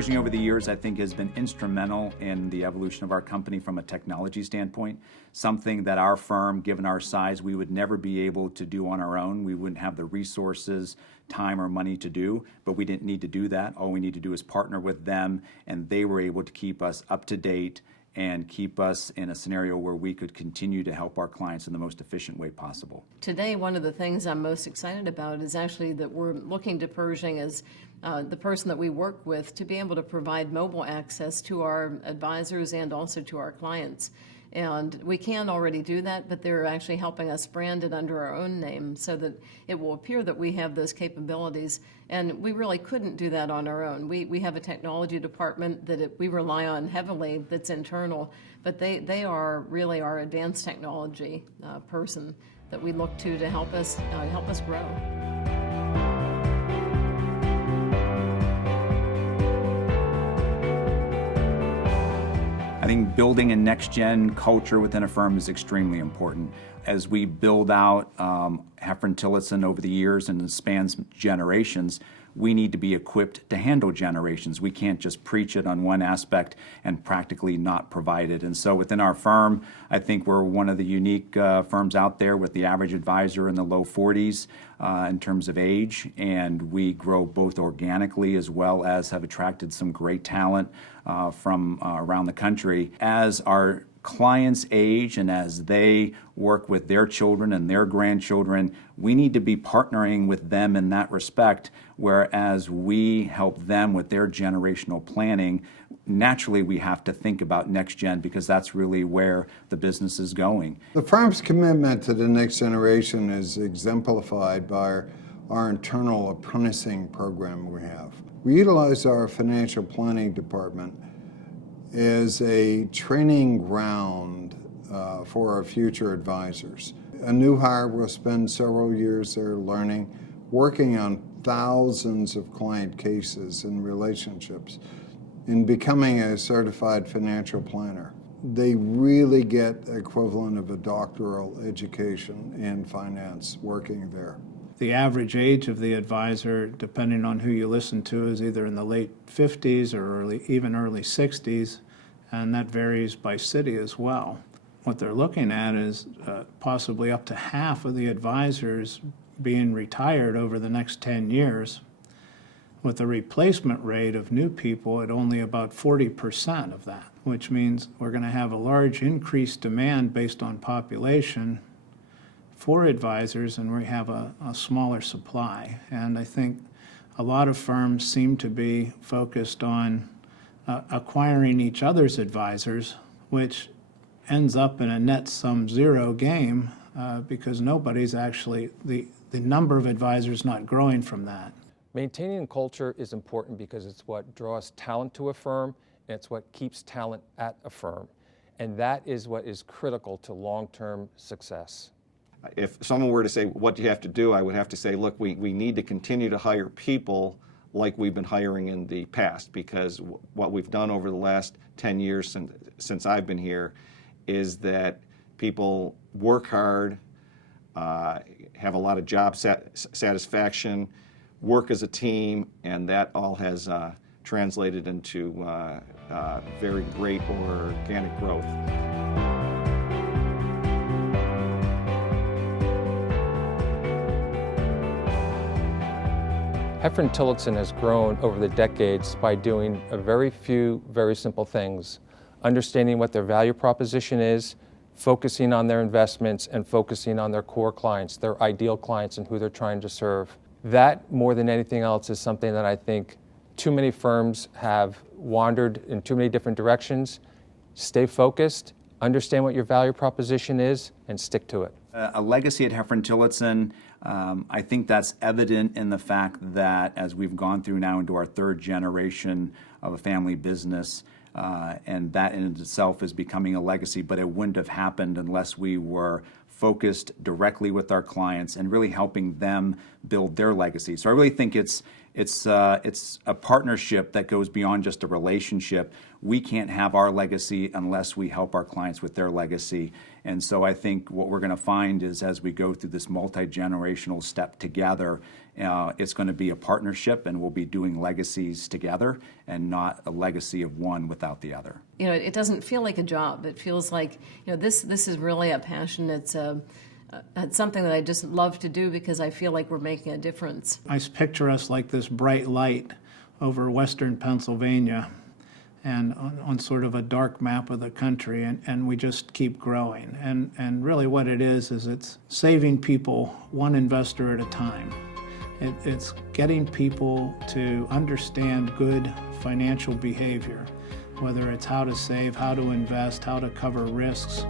Pershing over the years, I think, has been instrumental in the evolution of our company from a technology standpoint, something that our firm, given our size, we would never be able to do on our own. We wouldn't have the resources, time, or money to do, but we didn't need to do that. All we need to do is partner with them, and they were able to keep us up to date and keep us in a scenario where we could continue to help our clients in the most efficient way possible. Today, one of the things I'm most excited about is actually that we're looking to Pershing as the person that we work with to be able to provide mobile access to our advisors and also to our clients. And we can already do that, but they're actually helping us brand it under our own name so that it will appear that we have those capabilities. And we really couldn't do that on our own. We have a technology department that we rely on heavily that's internal, but they are really our advanced technology person that we look to help us grow. I think building a next-gen culture within a firm is extremely important. As we build out Hefren-Tillotson over the years and it spans generations, we need to be equipped to handle generations. We can't just preach it on one aspect and practically not provide it. And so within our firm, I think we're one of the unique firms out there with the average advisor in the low 40s in terms of age, and we grow both organically as well as have attracted some great talent from around the country. As our clients age and as they work with their children and their grandchildren, we need to be partnering with them in that respect, whereas we help them with their generational planning. Naturally, we have to think about next gen because that's really where the business is going. The firm's commitment to the next generation is exemplified by our internal apprenticing program we have. We utilize our financial planning department as a training ground for our future advisors. A new hire will spend several years there learning, working on thousands of client cases and relationships, and becoming a certified financial planner. They really get the equivalent of a doctoral education in finance working there. The average age of the advisor, depending on who you listen to, is either in the late 50s or even early 60s, and that varies by city as well. What they're looking at is possibly up to half of the advisors being retired over the next 10 years, with a replacement rate of new people at only about 40% of that, which means we're going to have a large increased demand based on population for advisors, and we have a smaller supply. And I think a lot of firms seem to be focused on acquiring each other's advisors, which ends up in a net sum zero game because nobody's actually, the number of advisors not growing from that. Maintaining culture is important because it's what draws talent to a firm and it's what keeps talent at a firm. And that is what is critical to long-term success. If someone were to say, what do you have to do? I would have to say, look, we need to continue to hire people like we've been hiring in the past, because what we've done over the last 10 years since I've been here is that people work hard, have a lot of job satisfaction, work as a team, and that all has translated into very great organic growth. Hefren-Tillotson has grown over the decades by doing a very few, very simple things. Understanding what their value proposition is, focusing on their investments, and focusing on their core clients, their ideal clients and who they're trying to serve. That, more than anything else, is something that I think too many firms have wandered in too many different directions. Stay focused, understand what your value proposition is, and stick to it. A legacy at Hefren-Tillotson, I think that's evident in the fact that as we've gone through now into our third generation of a family business, and that in itself is becoming a legacy, but it wouldn't have happened unless we were focused directly with our clients and really helping them build their legacy. So I really think it's it's a partnership that goes beyond just a relationship. We can't have our legacy unless we help our clients with their legacy. And so I think what we're going to find is as we go through this multi-generational step together, it's going to be a partnership, and we'll be doing legacies together and not a legacy of one without the other. You know, it doesn't feel like a job. It feels like, you know, this is really a passion. It's something that I just love to do because I feel like we're making a difference. I picture us like this bright light over western Pennsylvania and on sort of a dark map of the country, and we just keep growing. And really what it is it's saving people one investor at a time. It's getting people to understand good financial behavior, whether it's how to save, how to invest, how to cover risks.